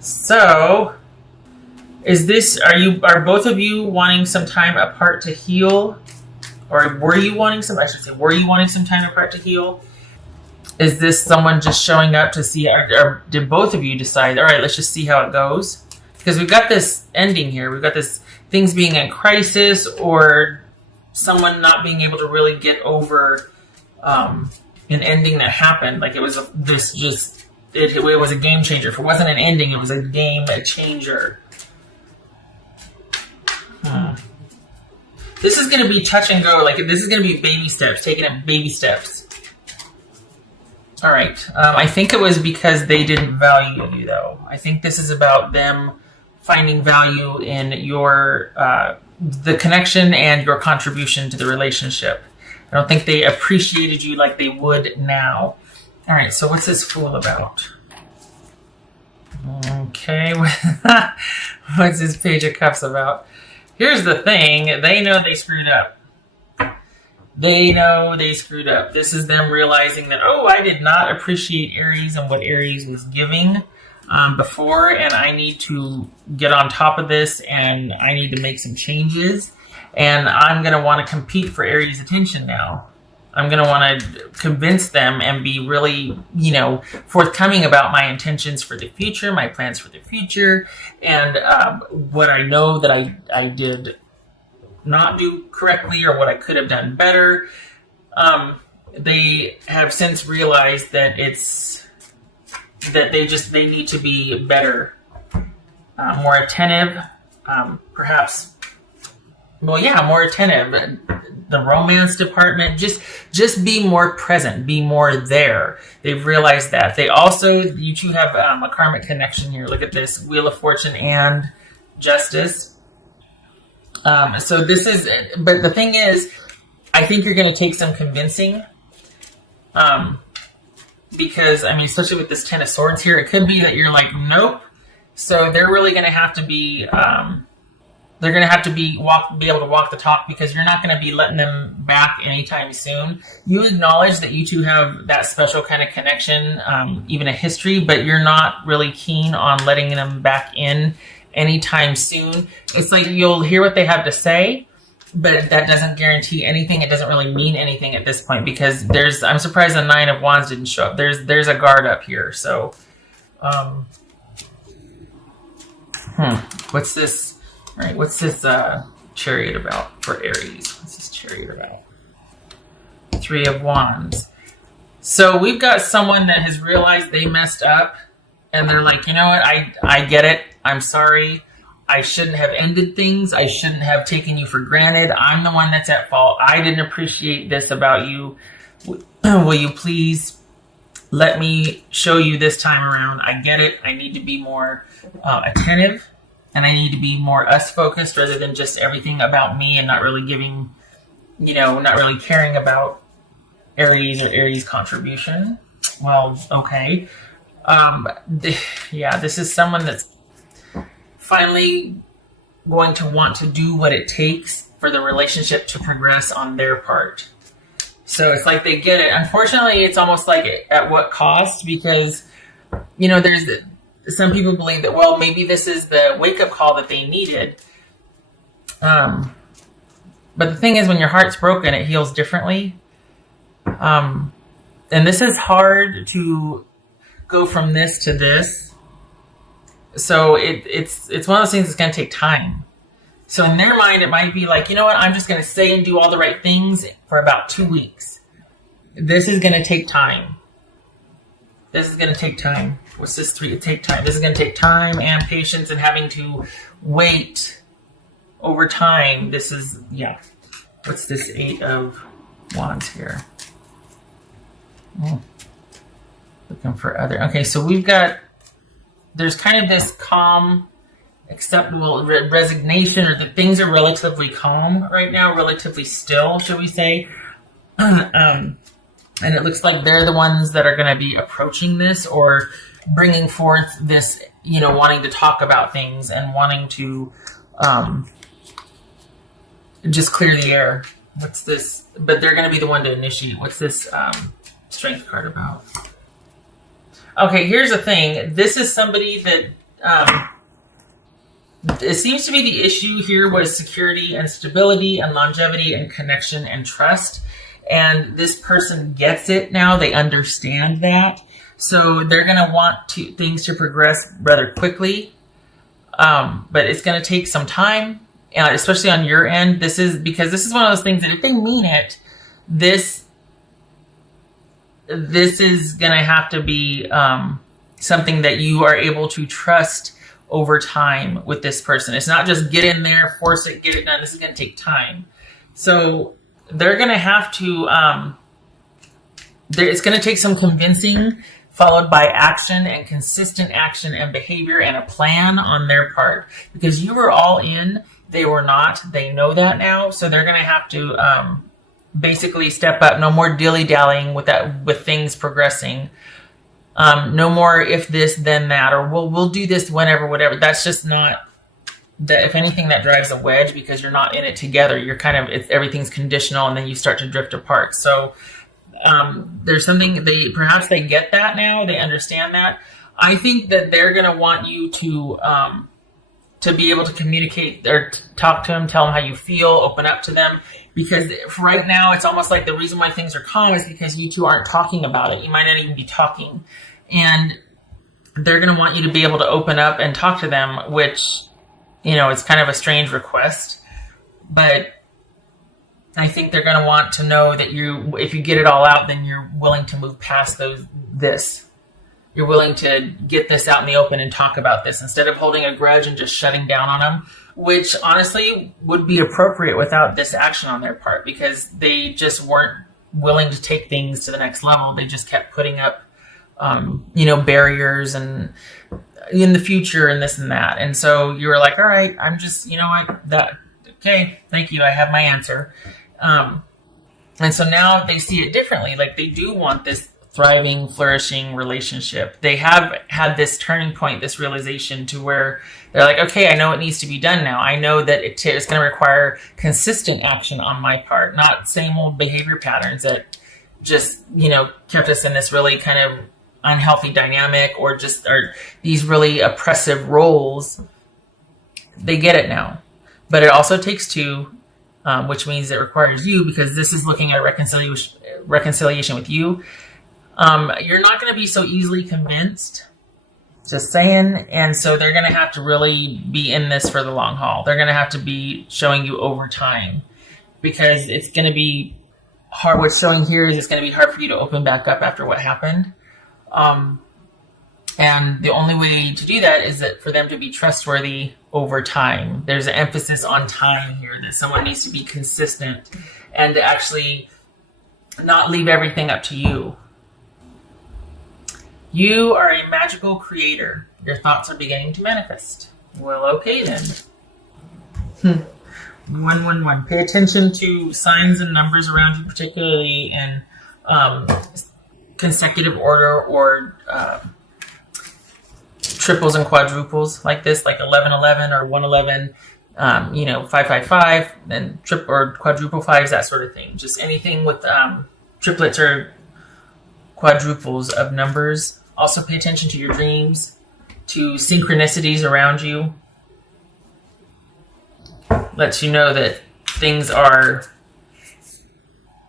So, are both of you wanting some time apart to heal? Or were you wanting some time apart to heal? Is this someone just showing up to see, or did both of you decide, all right, let's just see how it goes? Because we've got this ending here. We've got this things being in crisis, or someone not being able to really get over an ending that happened. Like it was it was a game changer. If it wasn't an ending, it was a game changer. This is going to be touch and go. Like this is going to be baby steps, taking it baby steps. All right. I think it was because they didn't value you, though. I think this is about them finding value in your the connection and your contribution to the relationship. I don't think they appreciated you like they would now. All right. So what's this fool about? Okay. What's this page of cups about? Here's the thing. They know they screwed up. This is them realizing that, I did not appreciate Aries and what Aries was giving before, and I need to get on top of this, and I need to make some changes, and I'm going to want to compete for Aries' attention now. I'm going to want to convince them and be really, forthcoming about my intentions for the future, my plans for the future, and what I know that I did not do correctly or what I could have done better. They have since realized that they need to be better, more attentive, perhaps. Well, yeah, more attentive. The romance department, just be more present, be more there. They've realized that. You two have a karmic connection here. Look at this, Wheel of Fortune and Justice. So this is, but the thing is, I think you're going to take some convincing, because, especially with this Ten of Swords here, it could be that you're like, nope. So they're really going to have to be, be able to walk the talk, because you're not going to be letting them back anytime soon. You acknowledge that you two have that special kind of connection, even a history, but you're not really keen on letting them back in anytime soon. It's like you'll hear what they have to say, but that doesn't guarantee anything. It doesn't really mean anything at this point, because I'm surprised the Nine of Wands didn't show up. There's a guard up here. So, what's this? All right, what's this Chariot about for Aries? What's this Chariot about? Three of Wands. So we've got someone that has realized they messed up, and they're like, you know what? I get it. I'm sorry. I shouldn't have ended things. I shouldn't have taken you for granted. I'm the one that's at fault. I didn't appreciate this about you. Will you please let me show you this time around? I get it. I need to be more attentive, and I need to be more us focused rather than just everything about me and not really giving, not really caring about Aries or Aries' contribution. Well, okay. This is someone that's finally going to want to do what it takes for the relationship to progress on their part. So it's like they get it. Unfortunately, it's almost like at what cost? Because, there's some people believe that, well, maybe this is the wake-up call that they needed. But the thing is, when your heart's broken, it heals differently. And this is hard to go from this to this. So it's one of those things that's going to take time. So in their mind, it might be like, you know what? I'm just going to say and do all the right things for about 2 weeks. This is going to take time. What's this 3? It take time. This is going to take time and patience and having to wait over time. This is, What's this 8 of Wands here? Looking for other. Okay, so there's kind of this calm, acceptable resignation, or that things are relatively calm right now, relatively still, should we say. And it looks like they're the ones that are going to be approaching this or bringing forth this, wanting to talk about things and wanting to just clear the air. What's this? But they're going to be the one to initiate. What's this Strength card about? Okay, here's the thing. This is somebody that it seems to be the issue here was security and stability and longevity and connection and trust. And this person gets it now. They understand that. So they're going to want things to progress rather quickly. But it's going to take some time, especially on your end. This is one of those things that if they mean it, this is going to have to be something that you are able to trust over time with this person. It's not just get in there, force it, get it done. This is going to take time. So they're going to have to, it's going to take some convincing, followed by action and consistent action and behavior and a plan on their part. Because you were all in, they were not. They know that now. So they're going to have to basically step up. No more dilly-dallying with things progressing. No more if this, then that, or we'll do this whenever, whatever. That's just not that. If anything, that drives a wedge because you're not in it together. You're kind of, everything's conditional, and then you start to drift apart. So there's something perhaps they get that now. They understand that. I think that they're going to want you to be able to communicate or talk to them, tell them how you feel, open up to them. Because right now, it's almost like the reason why things are calm is because you two aren't talking about it. You might not even be talking. And they're going to want you to be able to open up and talk to them, which, it's kind of a strange request. But I think they're going to want to know that if you get it all out, then you're willing to move past this. You're willing to get this out in the open and talk about this instead of holding a grudge and just shutting down on them, which honestly would be appropriate without this action on their part because they just weren't willing to take things to the next level. They just kept putting up, barriers and in the future and this and that. And so you were like, all right, I'm just, okay, thank you. I have my answer. And so now they see it differently. Like they do want this thriving, flourishing relationship. They have had this turning point, this realization to where they're like, okay, I know it needs to be done now. I know that it's going to require consistent action on my part, not same old behavior patterns that just, kept us in this really kind of unhealthy dynamic or these really oppressive roles. They get it now. But it also takes two, which means it requires you, because this is looking at reconciliation with you. You're not going to be so easily convinced, just saying. And so they're going to have to really be in this for the long haul. They're going to have to be showing you over time because it's going to be hard. What's showing here is it's going to be hard for you to open back up after what happened. And the only way to do that is that for them to be trustworthy over time. There's an emphasis on time here, that someone needs to be consistent and to actually not leave everything up to you. You are a magical creator. Your thoughts are beginning to manifest. Well, okay then. 111. Pay attention to signs and numbers around you, particularly in consecutive order or triples and quadruples like this, like 1111 or 111, 555, and or quadruple fives, that sort of thing. Just anything with triplets or quadruples of numbers. Also pay attention to your dreams, to synchronicities around you. Lets you know that things are,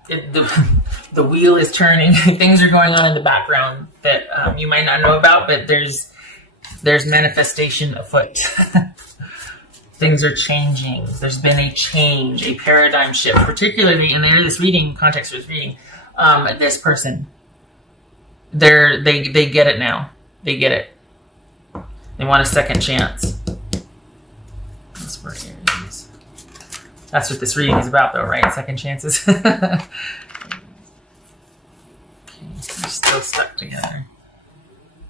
the wheel is turning. Things are going on in the background that you might not know about, but there's manifestation afoot. Things are changing. There's been a change, a paradigm shift, particularly in this reading, context of this reading, this person. They get it now. They get it. They want a second chance. That's for Aries. That's what this reading is about, though, right? Second chances. Okay, we're still stuck together.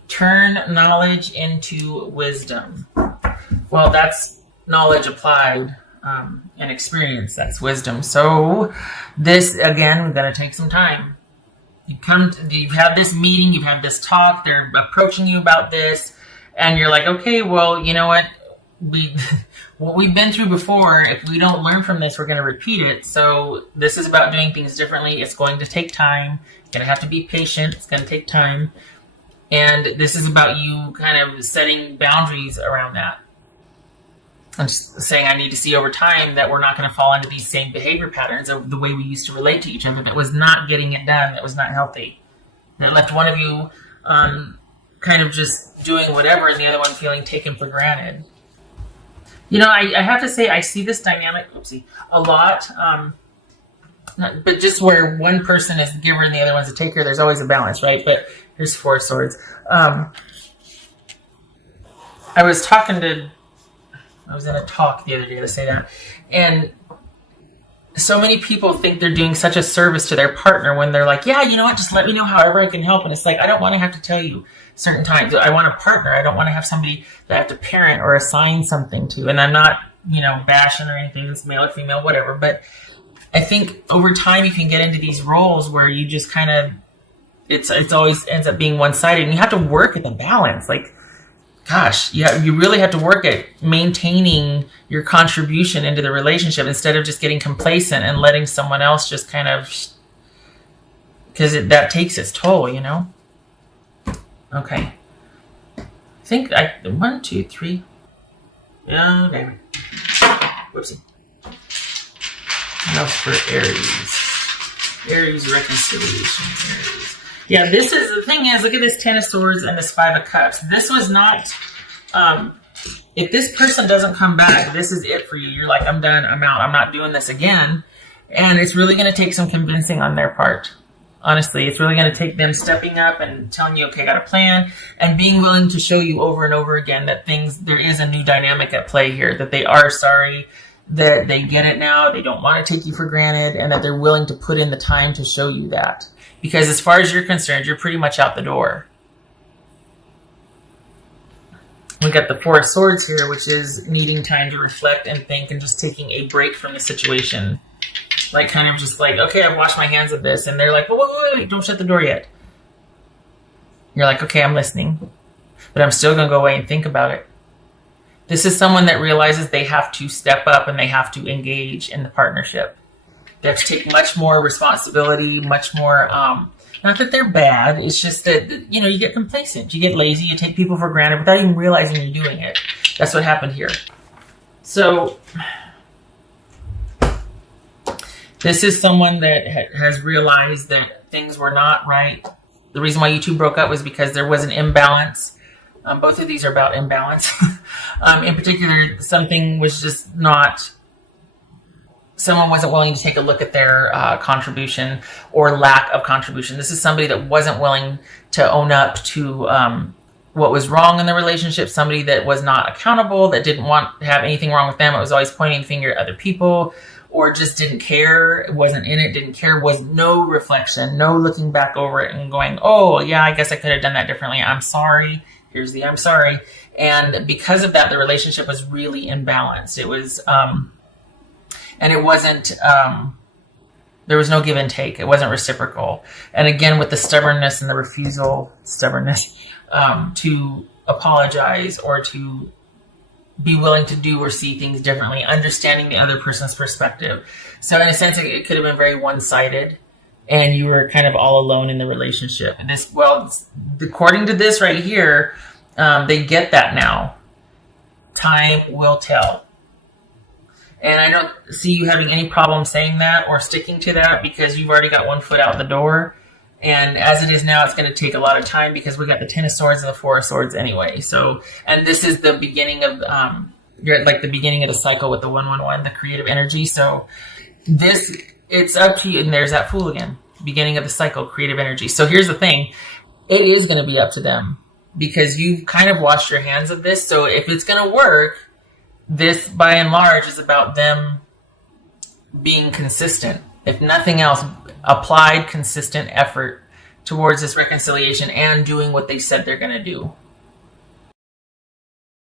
Turn knowledge into wisdom. Well, that's knowledge applied and experience. That's wisdom. So this, again, we're going to take some time. You've had this meeting, you've had this talk, they're approaching you about this, and you're like, okay, well, you know what? What we've been through before, if we don't learn from this, we're going to repeat it. So this is about doing things differently. It's going to take time. You're going to have to be patient. It's going to take time. And this is about you kind of setting boundaries around that. I'm just saying I need to see over time that we're not going to fall into these same behavior patterns of the way we used to relate to each other that was not getting it done, that was not healthy. That left one of you kind of just doing whatever and the other one feeling taken for granted. You know, I have to say I see this dynamic, a lot. But just where one person is the giver and the other one's the taker, there's always a balance, right? But here's 4 of Swords. I was in a talk the other day, let's say that, and so many people think they're doing such a service to their partner when they're like, yeah, you know what, just let me know however I can help. And it's like, I don't want to have to tell you certain times. I want a partner. I don't want to have somebody that I have to parent or assign something to. And I'm not, bashing or anything, it's male or female, whatever. But I think over time you can get into these roles where you just kind of, it's always ends up being one-sided, and you have to work at the balance. Like, gosh, you really have to work at maintaining your contribution into the relationship instead of just getting complacent and letting someone else just kind of, because that takes its toll, Okay. I think 1, 2, 3. Yeah, okay. Whoopsie. Enough for Aries. Aries reconciliation. Aries. Yeah, this is the thing is, look at this 10 of Swords and this 5 of Cups. This was not, if this person doesn't come back, this is it for you. You're like, I'm done, I'm out, I'm not doing this again. And it's really going to take some convincing on their part. Honestly, it's really going to take them stepping up and telling you, okay, I got a plan, and being willing to show you over and over again that there is a new dynamic at play here, that they are sorry, that they get it now, they don't want to take you for granted, and that they're willing to put in the time to show you that. Because as far as you're concerned, you're pretty much out the door. We got the 4 of Swords here, which is needing time to reflect and think and just taking a break from the situation. Like, kind of just like, okay, I've washed my hands of this. And they're like, wait, don't shut the door yet. You're like, okay, I'm listening. But I'm still going to go away and think about it. This is someone that realizes they have to step up and they have to engage in the partnership. They have to take much more responsibility, much more, not that they're bad, it's just that, you get complacent, you get lazy, you take people for granted without even realizing you're doing it. That's what happened here. So, this is someone that has realized that things were not right. The reason why you two broke up was because there was an imbalance. Both of these are about imbalance. In particular, something was just not... Someone wasn't willing to take a look at their contribution or lack of contribution. This is somebody that wasn't willing to own up to what was wrong in the relationship, somebody that was not accountable, that didn't want to have anything wrong with them. It was always pointing the finger at other people, or just didn't care, it wasn't in it, didn't care, was no reflection, no looking back over it and going, oh, yeah, I guess I could have done that differently. I'm sorry. Here's the I'm sorry. And because of that, the relationship was really imbalanced. It was... and it wasn't, there was no give and take. It wasn't reciprocal. And again, with the stubbornness and the refusal, to apologize or to be willing to do or see things differently, understanding the other person's perspective. So in a sense, it could have been very one-sided, and you were kind of all alone in the relationship. And this, well, according to this right here, they get that now. Time will tell. And I don't see you having any problem saying that or sticking to that, because you've already got one foot out the door. And as it is now, it's going to take a lot of time because we got the 10 of Swords and the 4 of Swords anyway. So, and this is the beginning of, you're at like the beginning of the cycle with the 111, the creative energy. So this, it's up to you. And there's that Fool again, beginning of the cycle, creative energy. So here's the thing. It is going to be up to them because you've kind of washed your hands of this. So if it's going to work, this, by and large, is about them being consistent. If nothing else, applied consistent effort towards this reconciliation and doing what they said they're going to do.